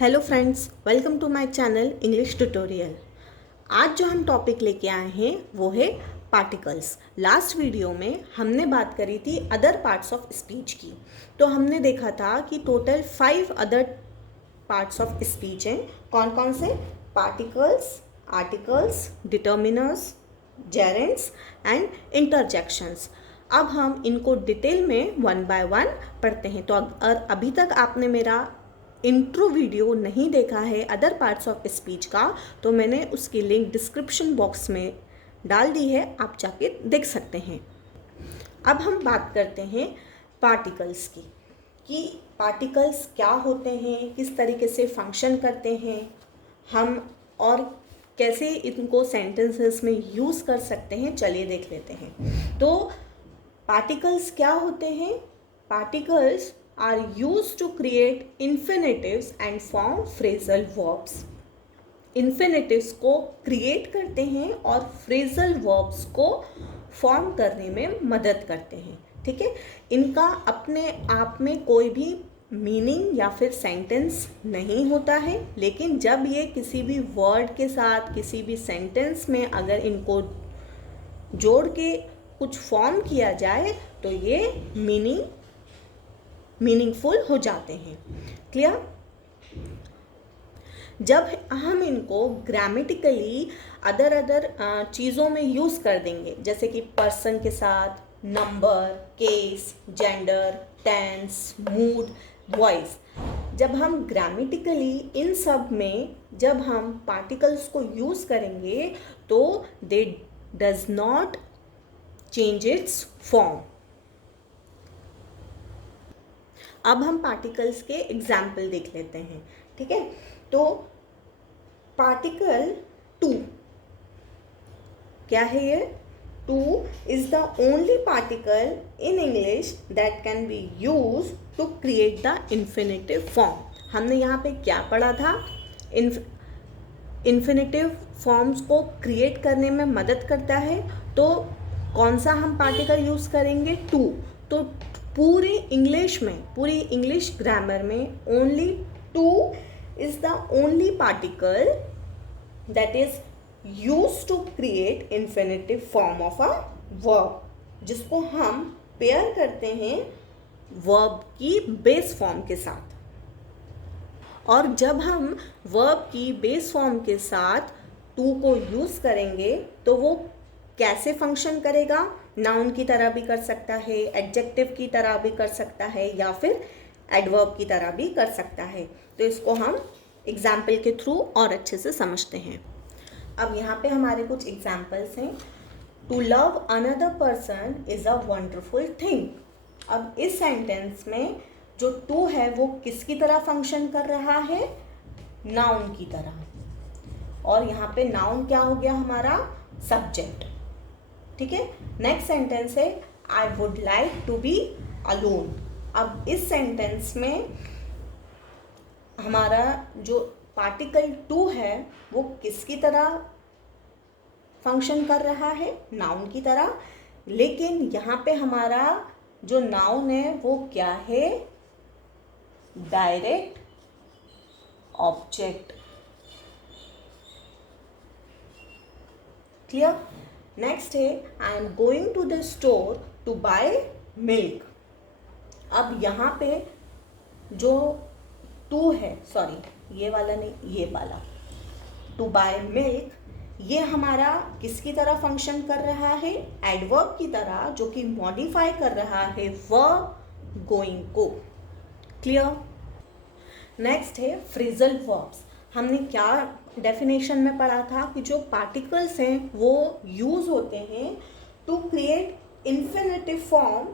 Hello friends, welcome to my channel English tutorial. आज जो हम टॉपिक लेके आए हैं वो है पार्टिकल्स। लास्ट वीडियो में हमने बात करी थी अदर पार्ट्स ऑफ स्पीच की। तो हमने देखा था कि total 5 other parts of speech हैं। कौन कौन से? Particles, articles, determiners, gerunds and interjections. अब हम इनको डिटेल में वन बाय वन पढ़ते हैं। तो अगर अभी तक आपने मेरा इंट्रो वीडियो नहीं देखा है अदर पार्ट्स ऑफ स्पीच का, तो मैंने उसकी लिंक डिस्क्रिप्शन बॉक्स में डाल दी है, आप जाके देख सकते हैं। अब हम बात करते हैं पार्टिकल्स की, कि पार्टिकल्स क्या होते हैं, किस तरीके से फंक्शन करते हैं हम, और कैसे इनको सेंटेंसेस में यूज़ कर सकते हैं। चलिए देख लेते हैं। तो पार्टिकल्स क्या होते हैं? Particles are used to create infinitives and form phrasal verbs. Infinitives को क्रिएट करते हैं और फ्रेजल वर्ब्स को फॉर्म करने में मदद करते हैं। ठीक है, इनका अपने आप में कोई भी मीनिंग या फिर सेंटेंस नहीं होता है, लेकिन जब ये किसी भी वर्ड के साथ किसी भी सेंटेंस में अगर इनको जोड़ के कुछ फॉर्म किया जाए तो ये मीनिंगफुल हो जाते हैं। क्लियर? जब हम इनको ग्रामेटिकली अदर चीज़ों में यूज़ कर देंगे, जैसे कि पर्सन के साथ number, case, gender, tense, mood, voice, जब हम ग्रामेटिकली इन सब में जब हम पार्टिकल्स को यूज़ करेंगे तो दे does not change it's form. अब हम पार्टिकल्स के एग्जाम्पल देख लेते हैं। ठीक है, तो पार्टिकल टू क्या है? ये to is the only particle in English that can be use to create the infinitive form. हमने यहाँ पे क्या पढ़ा था? इन्फिनेटिव फॉर्म्स को क्रिएट करने में मदद करता है। तो कौन सा हम पार्टिकल यूज करेंगे? टू। तो पूरी इंग्लिश में, पूरी इंग्लिश ग्रामर में only to is the only particle that is use to create infinitive form of a verb, जिसको हम पेयर करते हैं वर्ब की बेस फॉर्म के साथ। और जब हम वर्ब की बेस फॉर्म के साथ टू को यूज करेंगे तो वो कैसे फंक्शन करेगा? नाउन की तरह भी कर सकता है, एडजेक्टिव की तरह भी कर सकता है, या फिर एडवर्ब की तरह भी कर सकता है। तो इसको हम एग्जाम्पल के थ्रू और अच्छे से समझते हैं। अब यहाँ पे हमारे कुछ एग्जाम्पल्स हैं। To love another person is a wonderful thing. अब इस सेंटेंस में जो टू है वो किसकी तरह फंक्शन कर रहा है? नाउन की तरह। और यहाँ पे नाउन क्या हो गया? हमारा सब्जेक्ट। ठीक है, नेक्स्ट सेंटेंस है I would like to be alone. अब इस सेंटेंस में हमारा जो पार्टिकल टू है वो किसकी तरह फंक्शन कर रहा है? नाउन की तरह। लेकिन यहाँ पे हमारा जो नाउन है वो क्या है? Direct object. क्लियर? नेक्स्ट है I am going to the store to buy milk. अब यहाँ पे जो टू है, सॉरी ये वाला नहीं, ये वाला टू बाय मिल्क, ये हमारा किसकी तरह फंक्शन कर रहा है? एडवर्ब की तरह, जो कि मॉडिफाई कर रहा है वर्ब गोइंग को। क्लियर? नेक्स्ट है फ्रेजल वर्ब्स। हमने क्या डेफिनेशन में पढ़ा था कि जो पार्टिकल्स हैं वो यूज होते हैं to create infinitive form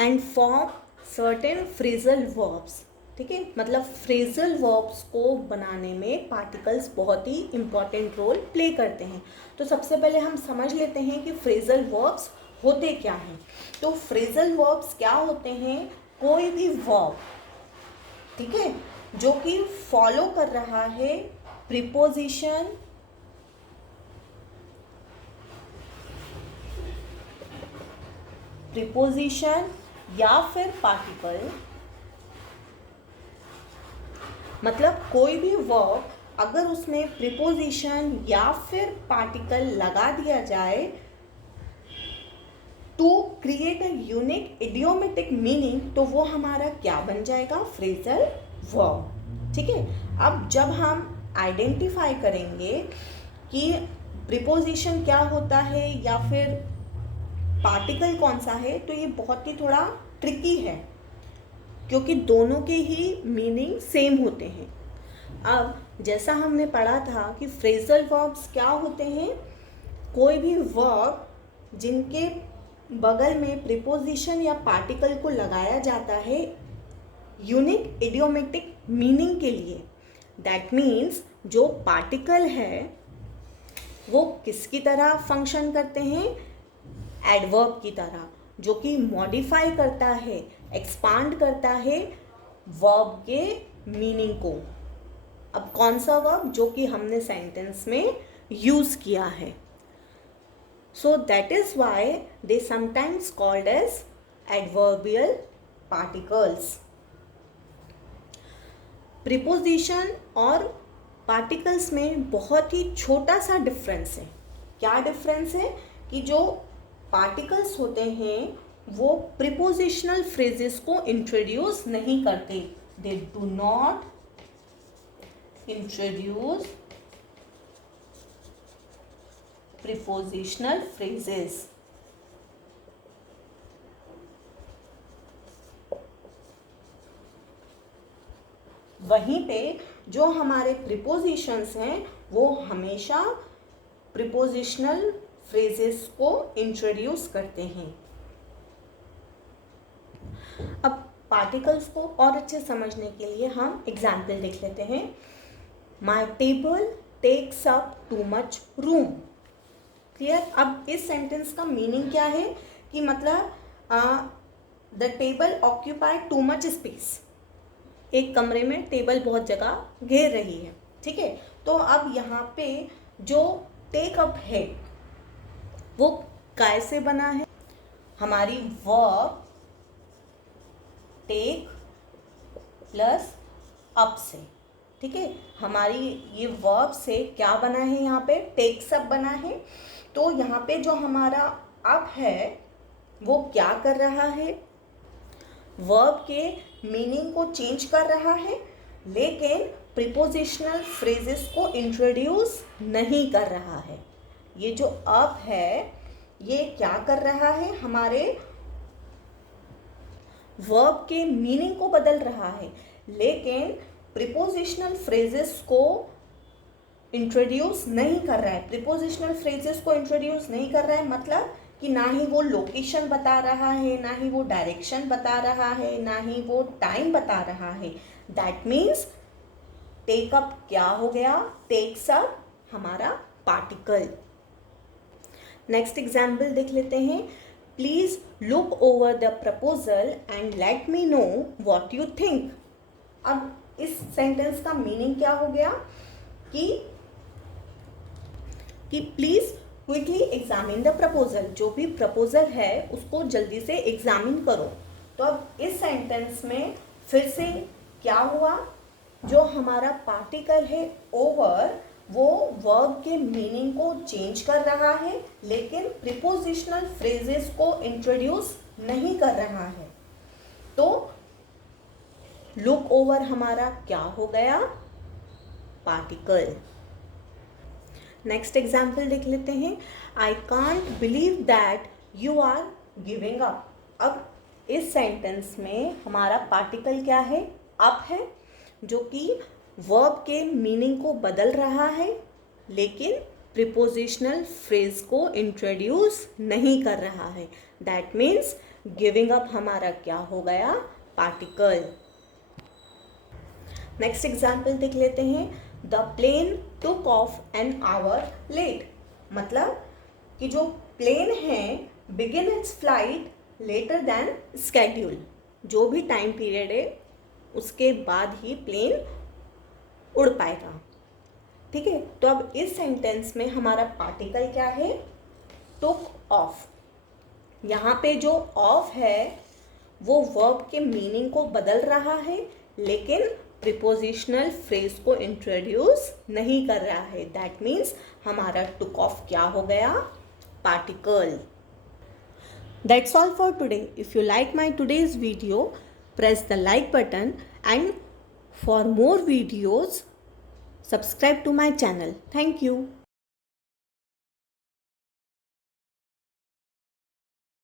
and form certain phrasal verbs. ठीक है, मतलब फ्रेजल वर्ब्स को बनाने में पार्टिकल्स बहुत ही इंपॉर्टेंट रोल प्ले करते हैं। तो सबसे पहले हम समझ लेते हैं कि फ्रेजल वर्ब्स होते क्या हैं। तो फ्रेजल वर्ब्स क्या होते हैं? कोई भी वर्ब, ठीक है, जो कि फॉलो कर रहा है प्रीपोजिशन, या फिर पार्टिकल मतलब कोई भी वर्ब अगर उसमें प्रीपोजिशन या फिर पार्टिकल लगा दिया जाए to create a unique idiomatic meaning, तो वो हमारा क्या बन जाएगा? Phrasal verb. ठीक है, अब जब हम आइडेंटिफाई करेंगे कि प्रीपोजिशन क्या होता है या फिर पार्टिकल कौन सा है, तो ये बहुत ही थोड़ा ट्रिकी है क्योंकि दोनों के ही मीनिंग सेम होते हैं। अब जैसा हमने पढ़ा था कि फ्रेजल वर्ब्स क्या होते हैं? कोई भी वर्ब जिनके बगल में प्रीपोजिशन या पार्टिकल को लगाया जाता है यूनिक इडियोमेटिक मीनिंग के लिए। दैट मीन्स जो पार्टिकल है वो किसकी तरह फंक्शन करते हैं? एडवर्ब की तरह, जो कि मॉडिफाई करता है, एक्सपांड करता है वर्ब के मीनिंग को। अब कौन सा वर्ब? जो कि हमने सेंटेंस में यूज किया है। So that is why they sometimes called as adverbial particles. Preposition और पार्टिकल्स में बहुत ही छोटा सा डिफरेंस है। क्या डिफरेंस है? कि जो पार्टिकल्स होते हैं वो प्रीपोजिशनल फ्रेजेस को इंट्रोड्यूस नहीं करते। They do not introduce prepositional phrases. वहीं पे जो हमारे प्रीपोजिशंस हैं वो हमेशा प्रीपोजिशनल फ्रेजेस को इंट्रोड्यूस करते हैं। अब पार्टिकल्स को और अच्छे समझने के लिए हम एग्जाम्पल देख लेते हैं। My table takes up too much room. Clear? अब इस सेंटेंस का मीनिंग क्या है? कि मतलब the table occupy too much space. एक कमरे में टेबल बहुत जगह घेर रही है। ठीक है, तो अब यहाँ पे जो टेक अप है वो काय से बना है? हमारी वर्ब टेक प्लस अप से। ठीक है, हमारी ये वर्ब से क्या बना है? यहाँ पे टेक्स अप बना है। तो यहाँ पे जो हमारा अप है वो क्या कर रहा है? वर्ब के मीनिंग को चेंज कर रहा है, लेकिन प्रीपोजिशनल फ्रेजेस को इंट्रोड्यूस नहीं कर रहा है। ये जो अप है ये क्या कर रहा है? हमारे वर्ब के मीनिंग को बदल रहा है, लेकिन प्रीपोजिशनल फ्रेजेस को इंट्रोड्यूस नहीं कर रहा है। प्रीपोजिशनल फ्रेजेस को इंट्रोड्यूस नहीं कर रहा है मतलब कि ना ही वो लोकेशन बता रहा है, ना ही वो डायरेक्शन बता रहा है, ना ही वो टाइम बता रहा है। दैट मीन्स टेक अप क्या हो गया? टेक्स अप हमारा पार्टिकल। नेक्स्ट एग्जाम्पल देख लेते हैं। Please look over the proposal and let me know what you think. अब इस सेंटेंस का मीनिंग क्या हो गया? कि please quickly examine the proposal. जो भी प्रपोजल है उसको जल्दी से एग्जामिन करो। तो अब इस सेंटेंस में फिर से क्या हुआ? जो हमारा पार्टिकल है ओवर वो वर्ब के मीनिंग को चेंज कर रहा है, लेकिन प्रीपोजिशनल फ्रेजेस को इंट्रोड्यूस नहीं कर रहा है। तो लुक ओवर हमारा क्या हो गया? पार्टिकल। नेक्स्ट एग्जाम्पल देख लेते हैं। I can't believe that you are giving up. अब इस सेंटेंस में हमारा पार्टिकल क्या है? अप है, जो कि वर्ब के मीनिंग को बदल रहा है, लेकिन प्रीपोजिशनल फ्रेज को इंट्रोड्यूस नहीं कर रहा है। दैट मीन्स गिविंग अप हमारा क्या हो गया? पार्टिकल। नेक्स्ट एग्जाम्पल देख लेते हैं। The plane took off an hour late. मतलब कि जो प्लेन है begin its flight later than schedule. जो भी टाइम पीरियड है उसके बाद ही प्लेन उड़ पाएगा। ठीक है, तो अब इस सेंटेंस में हमारा पार्टिकल क्या है? Took off. यहाँ पे जो ऑफ है वो वर्ब के मीनिंग को बदल रहा है, लेकिन प्रीपोजिशनल फ्रेज को इंट्रोड्यूस नहीं कर रहा है। दैट मीन्स हमारा टुक ऑफ क्या हो गया, particle. That's all for today. If you like my today's video, press the like button, and for more videos, subscribe to my channel. Thank you.